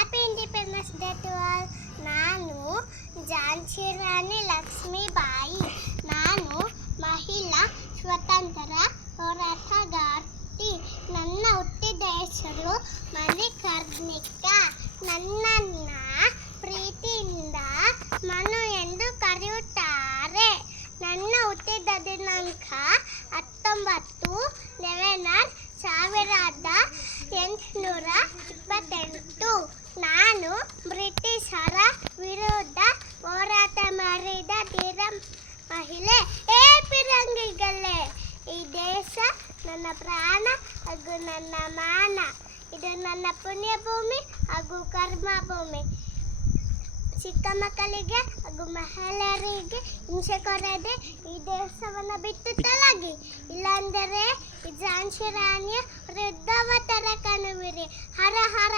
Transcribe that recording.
Happy independence day to all. ನಾನು ಝಾನ್ಸಿ ರಾಣಿ ಲಕ್ಷ್ಮೀಬಾಯಿ. ನಾನು ಮಹಿಳಾ ಸ್ವತಂತ್ರ ಹೋರಾಟಗಾರ್ತಿ. ನನ್ನ ಹುಟ್ಟಿದ ಹೆಸರು ಮಣಿಕರ್ಣಿಕಾ. ನನ್ನನ್ನ ಪ್ರೀತಿಯಿಂದ ಮನು ಎಂದು ಕರೆಯುತ್ತಾರೆ. ನನ್ನ ಹುಟ್ಟಿದ ದಿನಾಂಕ 19 ನವೆಂಬರ್ 1828. ನಾನು ಬ್ರಿಟಿಷರ ವಿರುದ್ಧ ಹೋರಾಟ ಮಾಡಿದ ಧೀರ ಮಹಿಳೆ. ಪಿರಂಗಿಗಳೇ, ಈ ದೇಶ ನನ್ನ ಪ್ರಾಣ ಹಾಗೂ ನನ್ನ ಮಾನ. ಇದು ನನ್ನ ಪುಣ್ಯ ಭೂಮಿ ಹಾಗೂ ಕರ್ಮ ಭೂಮಿ. ಚಿಕ್ಕ ಮಕ್ಕಳಿಗೆ ಹಾಗೂ ಮಹಿಳೆಯರಿಗೆ ಹಿಂಸೆ ಕೊಡದೆ ಈ ದೇಶವನ್ನು ಬಿಟ್ಟು ತೊಲಗಿ, ಇಲ್ಲಾಂದರೆ ಈ ಝಾನ್ಸಿ ರಾಣಿಯ ವೃದ್ಧಾವತಾರ ಕಾಣುವಿರಿ. ಹರ ಹರ